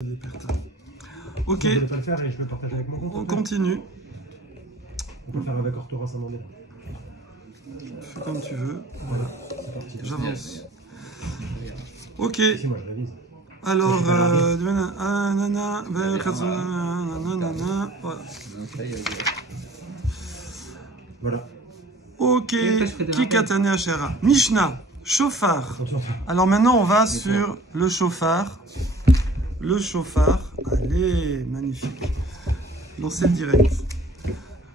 Ok. Je ne vais pas le faire et je vais le partager avec mon compte. On continue. On peut le faire avec Orthora Saint-Mandé. Fais comme tu veux. Voilà, c'est parti. J'avance. Ok. Si, moi je révise. Alors, Voilà. ok. Kikatane Ashera. Mishnah. Chauffard. Alors maintenant, on va sur le chauffard. Le chauffard. Allez, magnifique. Lancez le direct.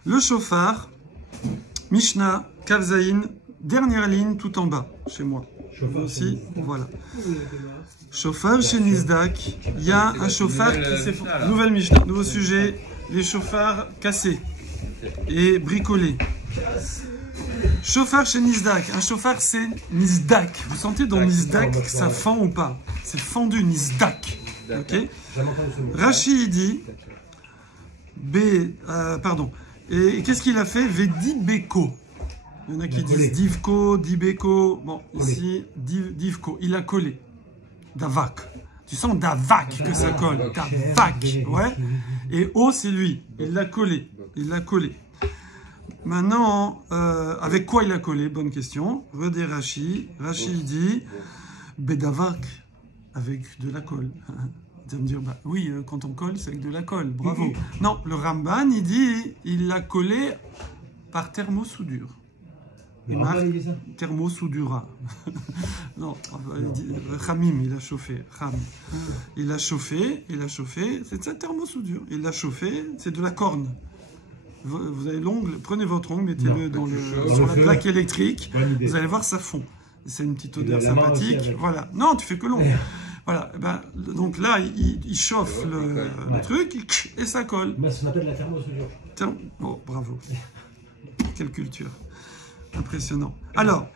Le chauffard. Mishnah. Kavzaïn. Dernière ligne tout en bas, chez moi. Chauffard aussi. Voilà. Chauffard chez Nizdak. Il y a un chauffard qui s'est... Nouvelle Mishnah. Nouveau sujet. Les chauffards cassés et bricolés. Chauffard chez Nizdak. Un chauffard, c'est Nizdak. Vous sentez dans Nizdak que ça fend ou pas? C'est fendu, Nizdak. Ok. Rashi, il dit... pardon. Et qu'est-ce qu'il a fait? Vedi Beko. Il y en a qui disent Divko, Dibeko. Bon, ici, Divko. Il a collé. Davak. Tu sens Davak que ça colle. Davak. Ouais. Et O, c'est lui. Il l'a collé. Il l'a collé. Maintenant, avec quoi il a collé? Bonne question. Redé Rashi. Rashi dit Bedavak. Avec de la colle. Tu vas me dire, bah oui, quand on colle, c'est avec de la colle. Bravo. Non, le Ramban, il dit il l'a collé par thermosoudure. Thermosoudura. Non, Khamim, il a chauffé. Kham. Il a chauffé, c'est de sa thermosoudure. Il l'a chauffé, c'est de la corne. Vous avez l'ongle, prenez votre ongle, mettez-le sur la plaque électrique, vous allez voir, ça fond. C'est une petite odeur sympathique. Voilà. Non, tu fais que l'ongle. Voilà. Ben, donc là, il chauffe le truc et ça colle. Mais ça s'appelle la thermosoudure. Oh, bravo. Quelle culture. Impressionnant. Alors,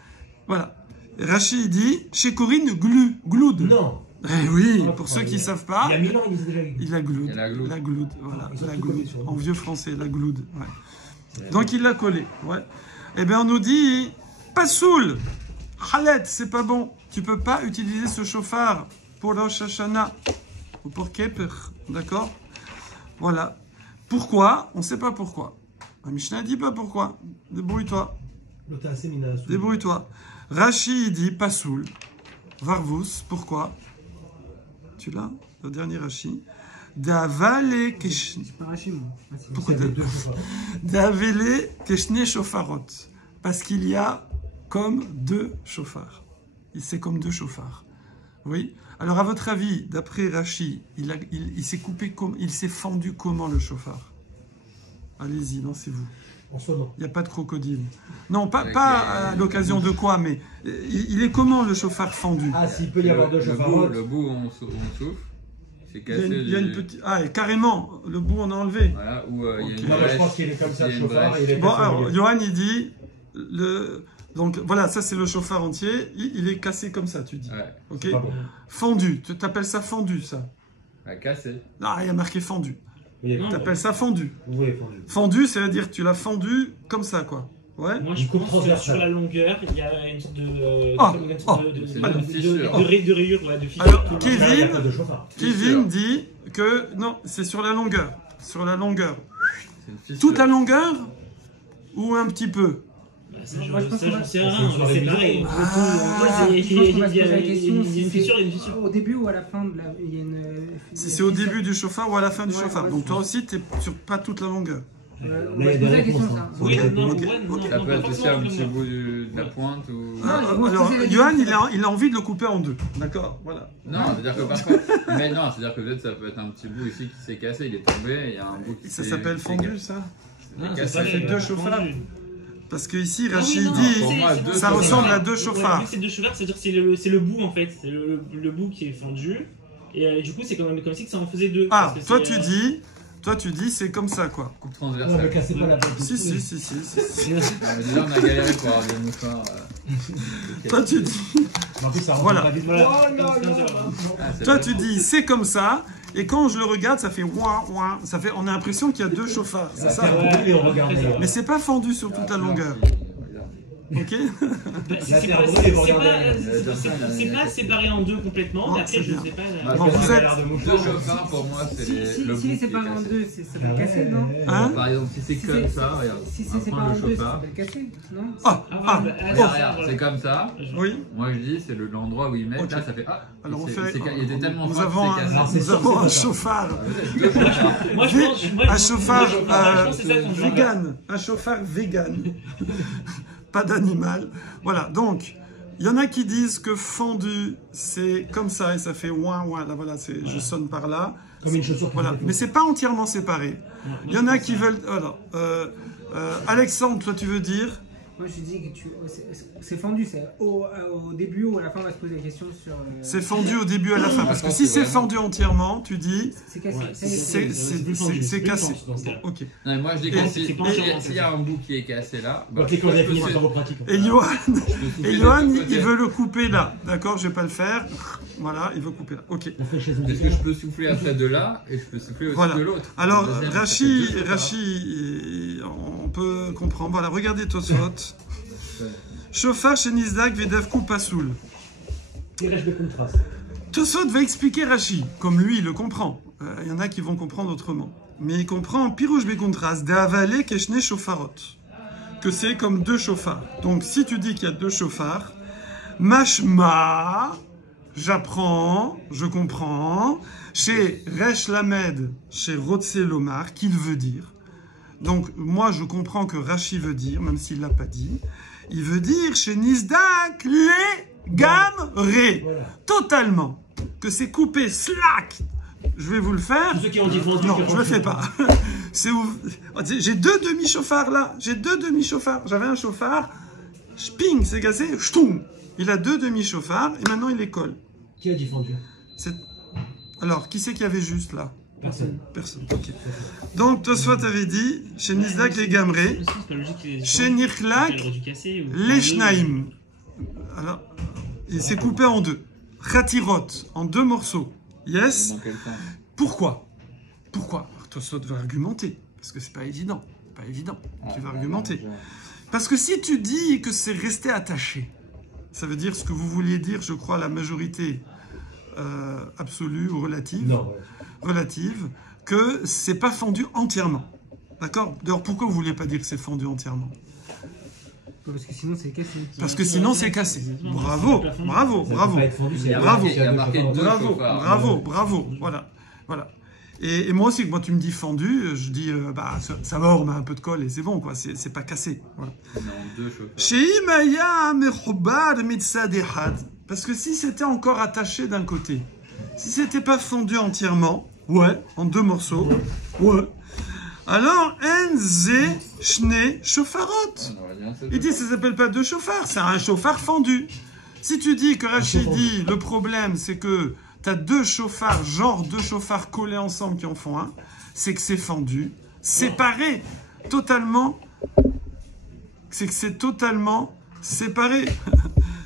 voilà. Rachid dit, chez Corinne, gloude. Non. Eh oui, pour ceux qui ne savent pas. Il y a 1000 ans, il disait déjà. Il a gloude. La gloude, voilà. La gloude. En vieux français, la gloude. Ouais. Donc il l'a collé. Ouais. Eh bien, on nous dit, pas saoul. Khalet, c'est pas bon. Tu peux pas utiliser ce chauffard pour Rosh Hashanah ou pour Kepper. D'accord? Voilà. Pourquoi? On ne sait pas pourquoi. La Mishnah dit pas pourquoi. Débrouille-toi. Débrouille-toi. Rashi dit Pasoul. Varvus. Pourquoi? Tu l'as? Le dernier Rashi. Davale Keshne. Pourquoi Davale Keshne Shofarot. Parce qu'il y a comme deux chauffards. C'est comme deux chauffards. Oui. Alors, à votre avis, d'après Rashi, il s'est coupé comme. Il s'est fendu comment le chauffard? Allez-y, lancez-vous. Il n'y a pas de crocodile. Non, pas à l'occasion de quoi, mais il est comment le chauffard fendu? Ah, s'il peut y avoir deux chauffards. Le bout, on souffle. C'est cassé. Il y a une petite... Ah, et carrément, le bout, on a enlevé. Voilà, ou il y a une brèche. Je pense qu'il est comme ça, le chauffard. Bon, alors, Johan, il dit... Donc, voilà, ça, c'est le chauffard entier. Il est cassé comme ça, tu dis. Ouais. Ok. Fendu. Tu t'appelles ça fendu, ça? Cassé. Non, il y a marqué fendu. Tu appelles ça fendu. Oui, fendu. Fendu, ça veut dire que tu l'as fendu comme ça, quoi. Ouais. Moi, je pense que sur la longueur, il y a une sorte de rayure, de fissure. Alors, Kevin dit que non, c'est sur la longueur. Sur la longueur. Toute la longueur ou un petit peu? Moi, je pense que c'est pareil. Il y a une fissure, au début ou à la fin de la... C'est au début du chauffard ou à la fin du chauffard. Donc toi aussi, tu n'es sur pas toute la longueur. On va se poser la question, ça. Oui, non, ça peut être aussi un petit bout de la pointe ou... Alors, Johan, il a envie de le couper en deux. D'accord, voilà. Non, c'est-à-dire que parfois... Mais non, c'est-à-dire que peut-être ça peut être un petit bout ici qui s'est cassé, il est tombé, il y a un bout qui ça s'appelle fendu, ça? Ça fait deux chauffards. Parce que ici, Rachid dit, ça ressemble à deux chauffards. C'est deux chauffards, c'est-à-dire que c'est le bout en fait, c'est le bout qui est fendu. Et du coup, c'est comme si que ça en faisait deux. Ah, toi tu dis, c'est comme ça, quoi. Coupe transversale. Ne me cassez pas la tête. Si. Déjà, on a galéré pour avoir des mouchoirs. Toi tu dis, voilà. Toi tu dis, c'est comme ça. Et quand je le regarde, ça fait ouin, ouin. Ça fait, on a l'impression qu'il y a deux chauffards. C'est ça. Mais c'est pas fendu sur toute la longueur. Ok. Bah, La terre brûlée, vous regardez. c'est pas séparé en deux complètement, mais Non, après c'est je bien. sais pas. Bah, Bon, c'est vous ça, êtes- l'air de mouchoir. deux chauffards pour moi, c'est le bout Si qui c'est est pas en cassé. deux, ça s'appelle cassé, non Hein? Par exemple, si c'est Si comme c'est- ça, regarde. Si on c'est prend séparé en le deux, ça chauffard. s'appelle cassé, non? Ah, Ah, ah, bah, Regarde, c'est comme ça. oui. Moi je dis, c'est l'endroit où ils mettent. Ok. Là, ça fait. Ah, Alors on c'est- fait. il était tellement Nous fort avons que c'est Alors, cassé. c'est nous sûr, avons c'est un pas ça. chauffard. Deux chauffards. Moi je pense. moi, Un je- chauffard moi, je pense que c'est ça qu'on doit- vegan. Un chauffard vegan. Pas d'animal. Voilà, donc, il y en a qui disent que fendu, c'est comme ça et ça fait ouin ouin. Là, voilà, je sonne par là. Comme une chaussure qui Voilà, fait mais c'est pas entièrement séparé. Il y en a qui veulent. Voilà. Alexandre, toi, tu veux dire? Moi je dis que c'est fendu, c'est au début ou à la fin on va se poser la question sur. C'est fendu au début à la fin. Parce que si c'est fendu entièrement, tu dis. C'est cassé. Ouais, C'est cassé. Ok. Ok. Non, mais moi je dis Et- que c'est pas entièrement s'il y a un bout qui est cassé là, Donc, quand on a je fini peux par vos pratiques. Et Johan, je peux souffler et de Johan, l'autre côté. il veut le couper là. D'accord, je vais pas le faire. Voilà, il veut couper là. Ok. La fraîchesse Est-ce que je musicale. peux souffler après de là et je peux souffler aussi Voilà. de l'autre? Alors, Le deuxième, ça Rachi, fait deux Rachi, on peut comprendre. Voilà, regardez Tosfot. Chauffard chez Nizdak, Vedavku Pasoul. Tirage de contraste. Tosfot va expliquer Rachi, comme lui, il le comprend. Il y en a qui vont comprendre autrement. Mais il comprend Pirouche Bekontras, Dehavale Keshne Chauffarot. Que c'est comme deux chauffards. Donc, si tu dis qu'il y a deux chauffards, Mashma, j'apprends, je comprends, chez Resh Lamed, chez Rotse Lomar, qu'il veut dire. Donc, moi, je comprends que Rachi veut dire, même s'il ne l'a pas dit, il veut dire chez Nizdak, les gamres, Voilà. totalement. Que c'est coupé, slack. Je vais vous le faire. Tous ceux qui ont dit fendu. Non, je le fais pas. C'est où... J'ai deux demi-chauffards là. J'ai deux demi-chauffards. J'avais un chauffard. Ping, c'est cassé. Ch'toum. Il a deux demi-chauffards et maintenant il les colle. Qui a dit fendu? C'est- Alors, qui c'est qu'il y avait juste là? Personne. Personne. Ok. Donc, Tosfot avait dit chez Nizdak les Gamré, C'est pas logique que les- chez Nirklak elle aurait dû casser ou- les Shnaim. Alors, il s'est coupé en deux. Khatirot, en deux morceaux. Yes. Dans quel temps? Pourquoi? Pourquoi? Tosfot va argumenter. Parce que c'est pas évident. Pas évident. Tu vas argumenter. Parce que si tu dis que c'est resté attaché, ça veut dire ce que vous vouliez dire, je crois, la majorité absolue ou relative, Non, ouais. relative, que c'est pas fendu entièrement. D'accord? D'ailleurs, pourquoi vous voulez pas dire que c'est fendu entièrement? Parce que sinon c'est cassé. Parce que sinon c'est cassé. Bravo, bravo, Ça peut bravo. pas être fendu, c'est- Bravo. Il y a marqué deux Bravo, chauffards. bravo, bravo. Voilà, voilà. Et moi aussi, quand tu me dis fendu, je dis, bah, ça va, on met un peu de colle et c'est bon, quoi. C'est pas cassé. Voilà. Non, deux chauffards. Chez Imaya Mechobad Mitzad Ehad. Parce que si c'était encore attaché d'un côté, si c'était pas fondu entièrement, ouais, en deux morceaux, ouais. Alors, Enze Shne Shofarot. On aurait dit un seul Il dit, ça s'appelle pas deux chauffards, c'est un chauffard fendu. Si tu dis que Rachid dit, le problème, c'est que tu as deux chauffards, genre deux chauffards collés ensemble qui en font un, c'est que c'est fendu, séparé, totalement. C'est que c'est totalement séparé.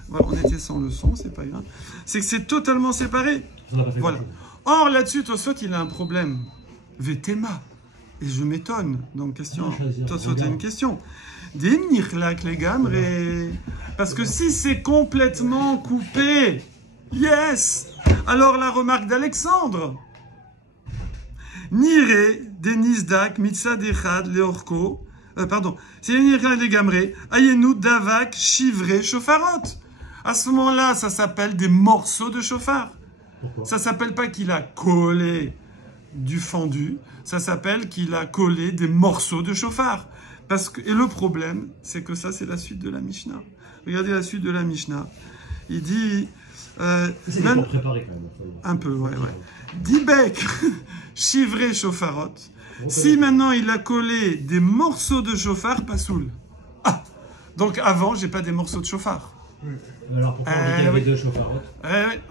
Voilà, on était sans le son, c'est pas grave. C'est que c'est totalement séparé. On n'a pas fait Voilà. grand-chose. Or, là-dessus, Tosfot, il a un problème. Vetema. Et je m'étonne. Donc, question. Tosfot a une question. Dimnichlak les gamres. Parce que si c'est complètement coupé, yes. Alors, la remarque d'Alexandre. Nire, Denizdak, Mitzad Echad, Leorko. Pardon. C'est Nire les gamres. Ayenu, Davak, Chivré, Shofarot. À ce moment-là, ça s'appelle des morceaux de chauffard. Pourquoi? Ça s'appelle pas qu'il a collé du fendu, ça s'appelle qu'il a collé des morceaux de chauffard. Parce que, et le problème, c'est que ça, c'est la suite de la Mishnah. Regardez la suite de la Mishnah. Il dit... C'est même- pour préparer quand même. un peu, ouais. Dibek, chivré, chauffarot. Si maintenant il a collé des morceaux de chauffard, pas saoul. Ah, donc avant, j'ai pas des morceaux de chauffard. Alors pourquoi on dit qu'il y avait oui. deux chauffarottes?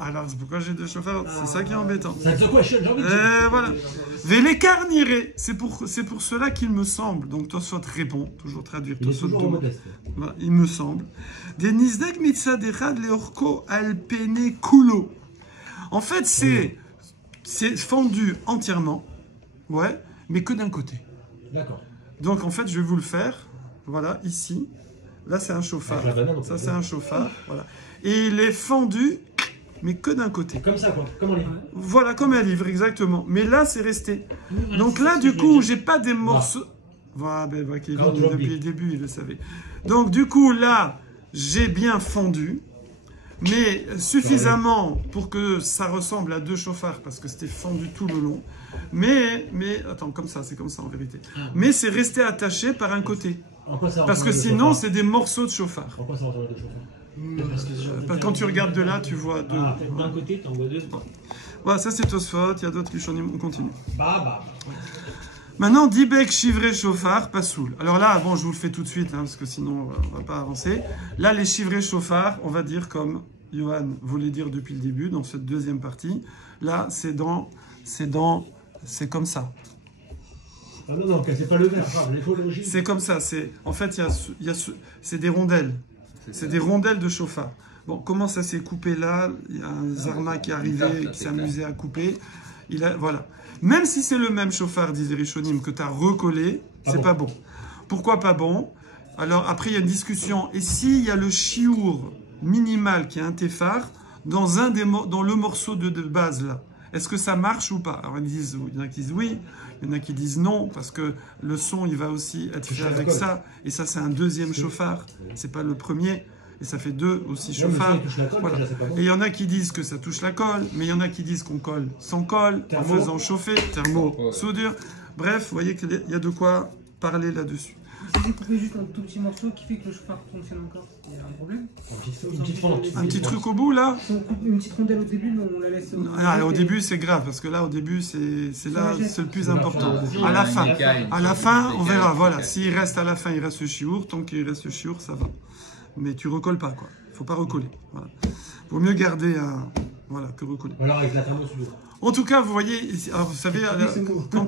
Alors c'est pourquoi j'ai deux chauffards. C'est ça qui est embêtant. Ça te question, j'ai envie de dire. Voilà. Vélécar niré. C'est pour cela qu'il me semble. Donc Tosfot répond, toujours traduire Il est Tosfot toujours modeste. Voilà, il me semble. Des Nizdek Mitzad Echad Leorko Alpene Kulo. En fait, c'est fendu entièrement, ouais, mais que d'un côté. D'accord. Donc en fait, je vais vous le faire. Voilà, ici. Là, c'est un chauffard. Avec la banane, on peut Ça, c'est dire. un chauffard. Voilà. Et il est fendu, mais que d'un côté. Comme ça, quoi. Comme on est. Voilà, comme un livre, exactement. Mais là, c'est resté. Voilà, Donc c'est là, ce que du je voulais coup, dire. j'ai pas des morceaux. Voilà, ben, voilà, Kevin, Quand tu depuis l'oublies. le début, il le savait. Donc, du coup, là, j'ai bien fendu, mais suffisamment pour que ça ressemble à deux chauffards, parce que c'était fendu tout le long. Mais, attends, comme ça, c'est comme ça en vérité. Mais c'est resté attaché par un côté. En quoi ça Parce que ressemble, le sinon, chauffard c'est des morceaux de chauffard. En quoi ça ressemble, le chauffard Parce que je- Quand tu regardes de là, tu vois deux. Ah. D'un côté, t'en vois deux. Voilà, ça c'est Tosfot, il y a d'autres Rishonim, on continue. Bah. Maintenant, Dibek, chivré, chauffard, Passoul. Alors là, bon, je vous le fais tout de suite, hein, parce que sinon, on va pas avancer. Là, les chivrés, chauffards, on va dire comme Johan voulait dire depuis le début, dans cette deuxième partie. Là, c'est comme ça. Ah non, c'est pas le verre, grave, l'écologie. C'est comme ça. En fait, c'est des rondelles. C'est des rondelles de chauffard. Bon, comment ça s'est coupé là? Il y a un Zarma qui est arrivé, qui s'est amusé à couper. Voilà. Même si c'est le même chauffard, disait Rishonim, que tu as recollé, c'est pas bon. Pourquoi pas bon? Alors après, il y a une discussion. Et s'il y a le chiour minimal qui est un téphar dans le morceau de base là, est-ce que ça marche ou pas? Alors il y en a qui disent oui, il y en a qui disent non, parce que le son il va aussi être fait avec ça. Et ça, c'est un deuxième chauffard, c'est pas le premier. Et ça fait deux aussi chauffards. Voilà. Et il y en a qui disent que ça touche la colle, mais il y en a qui disent qu'on colle sans colle, en faisant chauffer, thermo, soudure. Bref, vous voyez qu'il y a de quoi parler là-dessus. Si j'ai coupé juste un tout petit morceau qui fait que le chauffard fonctionne encore, il y a un problème. Une petite fente. Un petit truc au bout là. Si on coupe une petite rondelle au début, mais on la laisse. Au début c'est grave, parce que là au début c'est le plus important. Non, À la il y fin, a une à la fin on verra, voilà. caille. S'il reste à la fin, il reste le chiour. Tant qu'il reste le chiour, ça va. Mais tu recolles pas, quoi. Faut pas recoller. Voilà. Vaut mieux garder voilà, que recoller. Alors avec la thermosoude. En tout cas, vous voyez, alors, vous savez, quand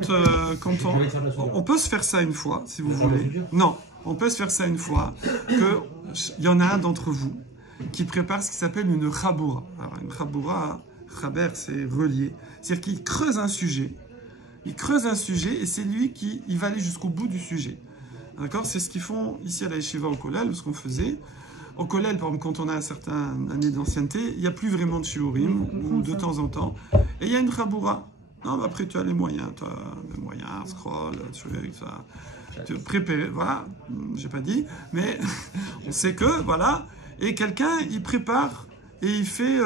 on peut se faire ça une fois, si vous voulez. Non, on peut se faire ça une fois, qu'il y en a un d'entre vous qui prépare ce qui s'appelle une chaboura. Alors, une chaboura, chaber, c'est relié. C'est-à-dire qu'il creuse un sujet. Il creuse un sujet et c'est lui qui va aller jusqu'au bout du sujet. D'accord? C'est ce qu'ils font ici à la Yeshiva au Kollel, ce qu'on faisait. Au Kollel, par exemple, quand on a un certain année d'ancienneté, il n'y a plus vraiment de shiurim, ou de temps en temps. Et il y a une chaboura. Non, mais après, tu as les moyens. Tu as les moyens, scroll, truc, ça. Tu prépares, voilà, j'ai pas dit, mais on sait que, voilà. Et quelqu'un, il prépare et il fait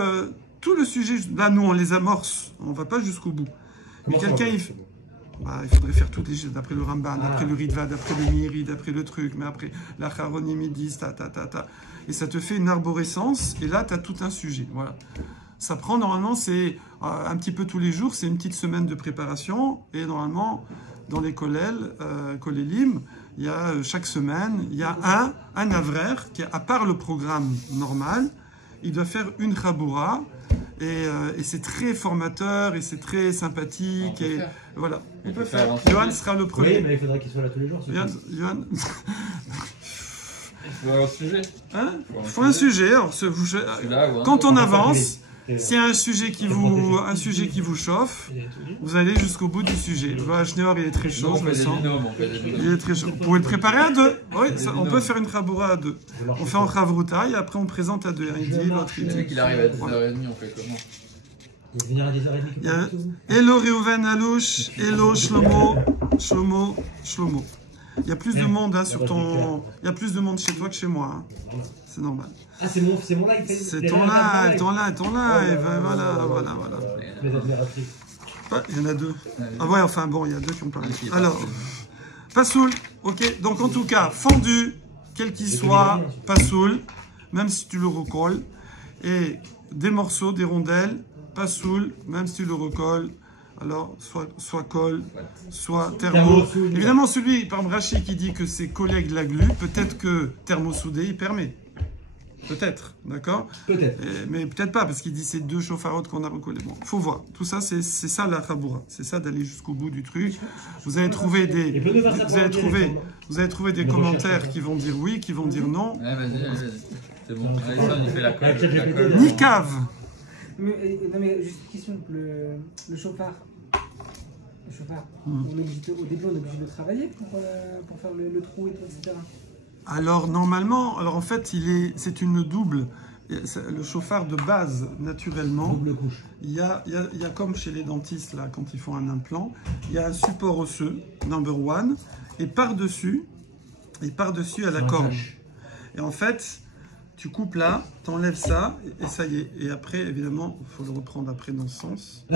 tout le sujet. Là, nous, on les amorce. On ne va pas jusqu'au bout. Mais quelqu'un, il fait. Bah, il faudrait faire toutes les choses, d'après le Ramban, d'après le Ritva, d'après le Miri, d'après le truc, mais après la Charonim, ils disent ta. Et ça te fait une arborescence, et là, tu as tout un sujet. Voilà. Ça prend, normalement, c'est un petit peu tous les jours, c'est une petite semaine de préparation, et normalement, dans les kollélim, il y a chaque semaine, il y a un avraire, qui, à part le programme normal, il doit faire une chaboura, et c'est très formateur, et c'est très sympathique, et voilà. On peut faire. Johan sera le premier. Oui, mais il faudrait qu'il soit là tous les jours. Johan. Il faut avoir le sujet. Hein? Il faut un sujet. Alors, quand on avance, s'il y a un sujet qui vous chauffe, vous allez jusqu'au bout du sujet. Le Schneor, il est très chaud, On je le fait des sens. binômes, on fait des binômes. Il est très chaud. Vous pouvez le préparer à deux. Oui, on peut faire une chaboura à deux. On fait en chavruta et après on présente à deux. Il dit, l'autre, il Celui dit. qu'il arrive à 10h30, on fait comment? Il va venir à 10h30. Il y a Hello Reuven Alouche, Hello Shlomo. Il y a plus de monde hein, sur ton. Il y a plus de monde chez toi que chez moi. Hein. C'est normal. Ah, c'est mon live. C'est ton live. Voilà. Les admiratrices. Ah, il y en a deux. Ah ouais, enfin bon, il y a deux qui ont parlé. Alors, Passoul, ok. Donc en tout cas, fendu, quel qu'il soit, Passoul, même si tu le recolles. Et des morceaux, des rondelles, Passoul, même si tu le recolles. Alors, soit colle, soit thermo. Évidemment, celui, par exemple, Rachid qui dit que c'est collé avec de la glu, peut-être que thermosoudé, il permet. Peut-être, d'accord? Peut-être. Mais peut-être pas, parce qu'il dit c'est deux chauffarottes qu'on a recollées. Bon, faut voir. Tout ça, c'est ça la chaboura. C'est ça d'aller jusqu'au bout du truc. Vous allez trouver des, vous allez trouver des commentaires qui vont dire oui, qui vont dire non. Ouais, vas-y. C'est bon. Alexandre, il fait la colle. Ni cave. Non, mais juste une question. Le chauffard. On est obligé au début, on est obligé de travailler pour faire le trou et tout, etc. Alors normalement, alors en fait, c'est une double. Le chauffard de base, naturellement, Double couche. il y a comme chez les dentistes, là, quand ils font un implant, il y a un support osseux, number one, et par-dessus, à la corne. Et en fait, tu coupes là, t'enlèves ça, et ça y est. Et après, évidemment, il faut le reprendre après dans ce sens.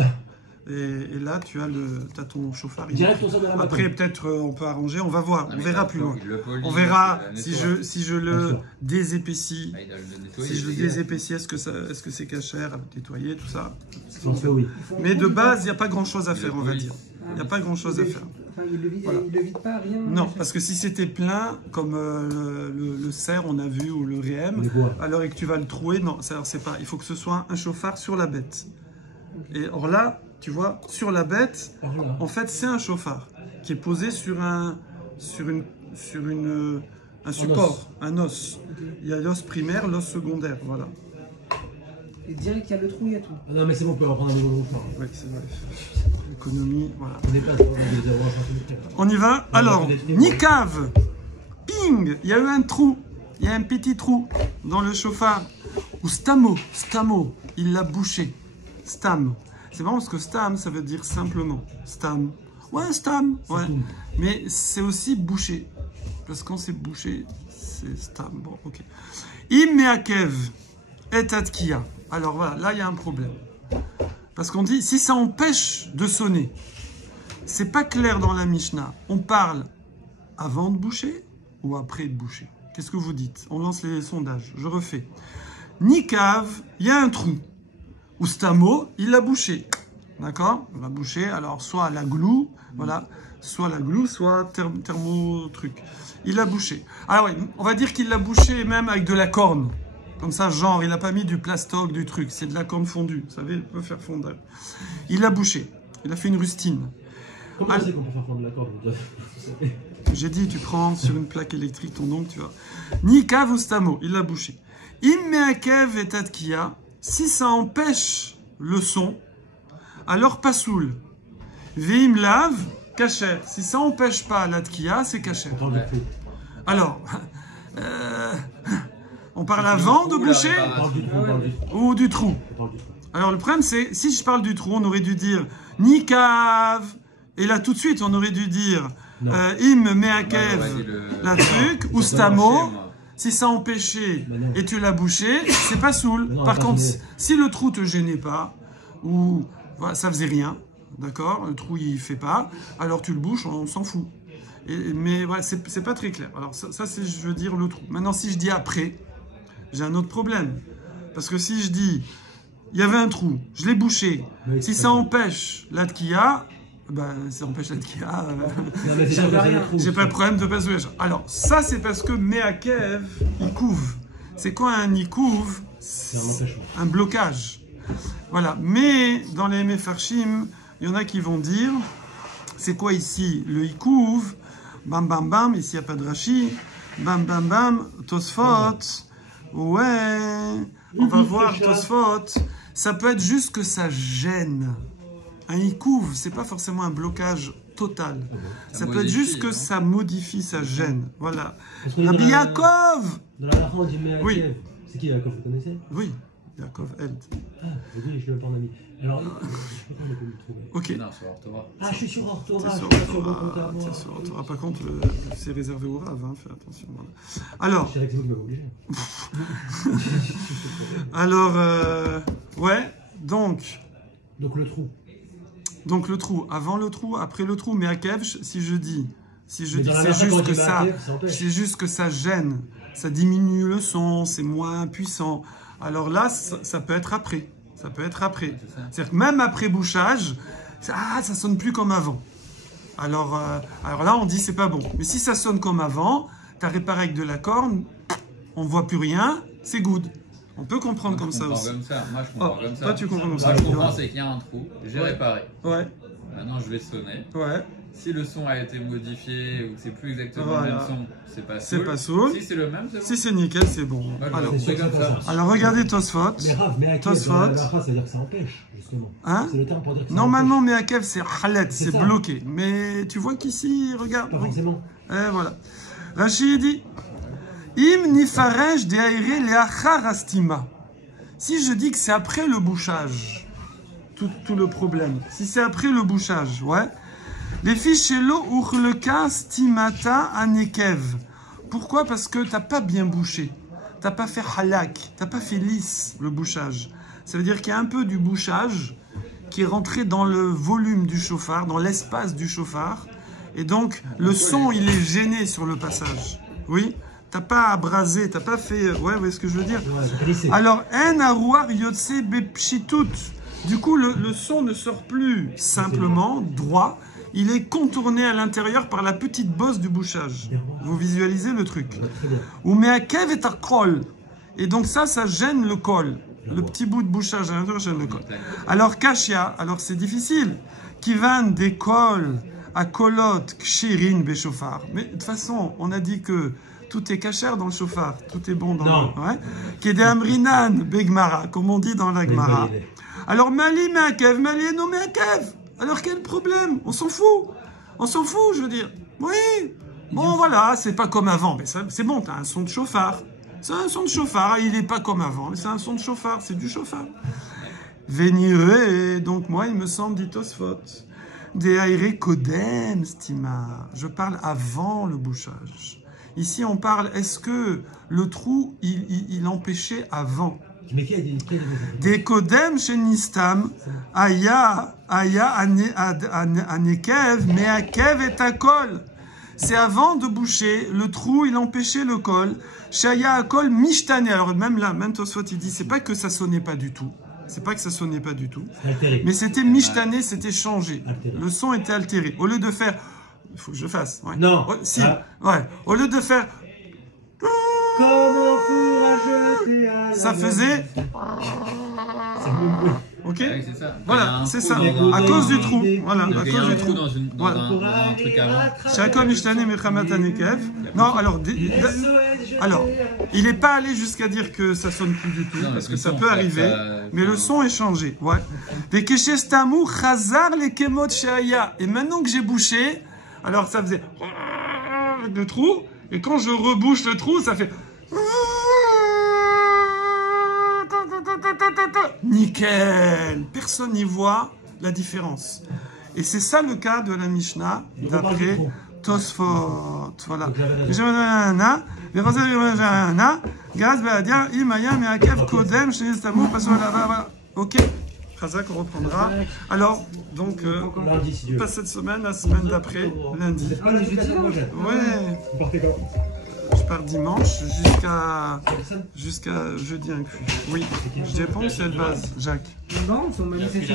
Et là, tu as ton chauffard. Direct au sol de la Après, matin. peut-être on peut arranger, on va voir, Non, on mais verra il plus faut- loin. il le polit, On verra il le si nettoie. je Bien le sûr. désépaissis. Ah, il doit le nettoyer, Si je le c'est dégueulasse. désépaissis, est-ce que c'est cachère à nettoyer, tout ça? Si on le fait, oui. Ils font Mais un de trou, base, il n'y a pas grand-chose à Il faire, le on va polit. dire. Il n'y a pas grand-chose à faire. Enfin, il le vide, Voilà. il le vide pas, rien. Non, parce que si c'était plein, comme le cerf, on a vu, ou le On réem, les voit. alors et que tu vas le trouer, non, c'est pas. Il faut que ce soit un chauffard sur la bête. Et or là, tu vois, sur la bête, Par là. en fait, c'est un chauffard qui est posé sur un support, un os. Ok. Il y a l'os primaire, l'os secondaire, voilà. Et direct, il y a le trou, il y a tout. Ah non, mais c'est bon, on peut reprendre un nouveau groupe. Oui, c'est vrai. L'économie, voilà. On déplace, on est 0 à 5 On y va. Alors, Nicave, ping, il y a eu un trou, il y a un petit trou dans le chauffard. Ou Stamo, il l'a bouché. Stam. C'est marrant parce que Stam, ça veut dire simplement. Stam. Ouais, Stam. Ouais. Mais c'est aussi bouché. Parce que quand c'est bouché, c'est Stam. Bon, ok. Immeakev et Atkia. Alors voilà, là il y a un problème. Parce qu'on dit, si ça empêche de sonner, c'est pas clair dans la Mishnah. On parle avant de boucher ou après de boucher? Qu'est-ce que vous dites? On lance les sondages. Je refais. Nikav, il y a un trou. Ou Stamo, il l'a bouché. D'accord? On l'a bouché. Alors, soit la glue, voilà. Soit la glue, soit thermo truc. Il l'a bouché. Alors oui, on va dire qu'il l'a bouché même avec de la corne. Comme ça, genre, il n'a pas mis du plastoc, du truc. C'est de la corne fondue. Vous savez, il peut faire fondre. Il l'a bouché. Il a fait une rustine. Comment c'est qu'on peut faire fondre la corde? J'ai dit, tu prends sur une plaque électrique ton ongle, tu vois. Nikav ou Stamo, il l'a bouché. Immeakev et Tatkia, si ça empêche le son, alors pasoul. Veim lav, kasher. Si ça empêche pas la tkia, c'est kasher. On parle du trou. Alors, on parle avant de boucher On parle du trou, on parle du trou. ou du trou? On parle du trou. Alors le problème c'est, si je parle du trou, on aurait dû dire Nikav. Et là tout de suite, on aurait dû dire Non. Im Moi, meakev, j'aurais dit le- la truc, ou Ça Stamo. doit marcher, moi. Si ça empêchait Mais non. et tu l'as bouché, c'est pas saoul. Mais non, Par pas contre, gêné. si le trou te gênait pas, ou voilà, ça faisait rien, d'accord, le trou il fait pas, alors tu le bouches, on s'en fout. Mais voilà, c'est pas très clair. Alors ça c'est, je veux dire, le trou. Maintenant, si je dis après, j'ai un autre problème. Parce que si je dis, il y avait un trou, je l'ai bouché, Oui, si c'est ça ça. empêche la tkia, ben, ça empêche la tkia. Non, mais c'est sûr que c'est le trou. J'ai pas de problème de pas soulever. Alors, ça, c'est parce que Meakev, il couve. C'est quoi un ikouv? C'est un empêchement. Un blocage. Voilà. Mais dans les Mefarshim, il y en a qui vont dire, c'est quoi ici? Le ikouv, bam bam bam, ici il n'y a pas de Rashi, bam bam bam, Tosfot, ouais, on va voir Tosfot. Ça peut être juste que ça gêne. Un ikouv, c'est pas forcément un blocage total. Ça peut être modifie, juste que hein. ça modifie, ça gêne. Voilà. Parce qu'on est dans Rabbi la- Yaakov! Dans la dernière fois, on dit mais à Oui. Kiev. C'est qui Yaakov, vous connaissez? Oui, Yaakov Held. Ah, je dis, je l'ai même pas en ami. Alors, je sais pas comment on peut le trouver. Ok. Non, sur Orthora. Ah, je suis sur Orthora, C'est je sur suis pas sur mon compte à Torah. moi. C'est sur Torah. Par contre, c'est réservé aux raves, hein, fais attention. Voilà. Alors, Je dirais que c'est vous qui m'avez obligé. ouais, donc Donc le trou. le trou, avant le trou, après le trou, mais à Kev, si je dis Mais c'est dans la juste version, quand que il met ça, à Kiev, ça empêche. c'est juste que ça gêne, ça diminue le son, c'est moins puissant. Alors là, ça peut être après, ça peut être après. C'est ça. C'est-à-dire que même après bouchage, ça sonne plus comme avant. Alors là, on dit c'est pas bon. Mais si ça sonne comme avant, t'as réparé avec de la corne, on voit plus rien, c'est good. On peut comprendre Moi, comme je ça comprends aussi. comme ça. Moi, je comprends Oh, comme ça. toi, tu comprends comme ça. Moi, je comprends, c'est qu'il y a un trou. J'ai Ouais. réparé. Ouais, Maintenant, je vais sonner. ouais. Si le son a été modifié ou que c'est plus exactement Voilà. le même son, c'est pas C'est soul. pas soul. Si c'est le même, c'est bon. Si c'est nickel, c'est bon. Moi, je Alors, le c'est fais sûr comme que c'est ça. comme ça. alors regardez Tosfot. Mais Rav, mais à Kiev, Tosfot. dans la version, ça veut dire que ça empêche, justement. Hein? C'est le terme pour dire que ça Normalement, empêche. Meakev, c'est halet, C'est c'est ça. bloqué. Mais tu vois qu'ici, regarde. Pas forcément. Voilà. Rachid dit Im nifarej de'aire le'achar astima. Si je dis que c'est après le bouchage, tout le problème. Si c'est après le bouchage, ouais. Les fiches lo urleka stimata anekev. Pourquoi? Parce que t'as pas bien bouché. T'as pas fait halak. T'as pas fait lisse le bouchage. Ça veut dire qu'il y a un peu du bouchage qui est rentré dans le volume du chauffard, dans l'espace du chauffard. Et donc, le son, il est gêné sur le passage. Oui? T'as pas abrasé, t'as pas fait... Ouais, vous voyez ce que je veux dire? Alors, en arouar yotse bepshitut. Du coup, le son ne sort plus simplement droit. Il est contourné à l'intérieur par la petite bosse du bouchage. Vous visualisez le truc. Ou meakev et kol. Et donc ça gêne le col. Le petit bout de bouchage à l'intérieur gêne le col. Alors, kashia, alors c'est difficile. Kivan des cols à kolot kshirin beshofar. Mais de toute façon, on a dit que tout est cachère dans le chauffard. Tout est bon dans le... Ouais. Kede amrinan begmara, comme on dit dans la Gemara. Alors, mali meakev, mali eno meakev. Alors quel problème? On s'en fout. On s'en fout, je veux dire. Oui. Bon, voilà, c'est pas comme avant. Mais c'est bon, t'as un son de chauffard. C'est un son de chauffard. Il est pas comme avant. Mais c'est un son de chauffard. C'est du chauffard. Venire. Donc moi, il me semble, dit Tosfot, des aire kodem stima. Je parle avant le bouchage. Ici, on parle, est-ce que le trou, il empêchait avant? Des kodem chez Nistam, aya anekev, mais akev est à col. C'est avant de boucher, le trou, il empêchait le col. Shaya à col mishtane. Alors même là, même Tosfot, il dit, c'est pas que ça sonnait pas du tout. C'est pas que ça sonnait pas du tout. Mais c'était mishtane, c'était changé. Le son était altéré. Au lieu de faire, il faut que je fasse. Ouais. Non. Si. Ouais. Au lieu de faire. Ça faisait. Ok. Ouais, c'est ça. Voilà, c'est ça. Dans À cause du trou. Voilà, Donc, à il y a cause un du trou trou. dans un truc avant. Shakol mishtane mechamat anekev. Non, alors, alors, il n'est pas allé jusqu'à dire que ça sonne plus du tout, Non, parce que le ça son, peut ça, arriver, ça- mais le son est changé. Ouais. Des keshestamu chazar les kemot sheaya. Et maintenant que j'ai bouché, alors ça faisait le trou, et quand je rebouche le trou, ça fait. Nickel. Personne n'y voit la différence. Et c'est ça le cas de la Mishnah d'après Tosfot. Voilà. Ok. Chazak, on reprendra. Alors, donc, Lundi, si Dieu. pas cette semaine, la semaine d'après, lundi. Ouais. Vous partez quand? Je pars dimanche jusqu'à jeudi inclus. Oui. Je réponds, c'est le base, Jacques. Non, on m'a mis cette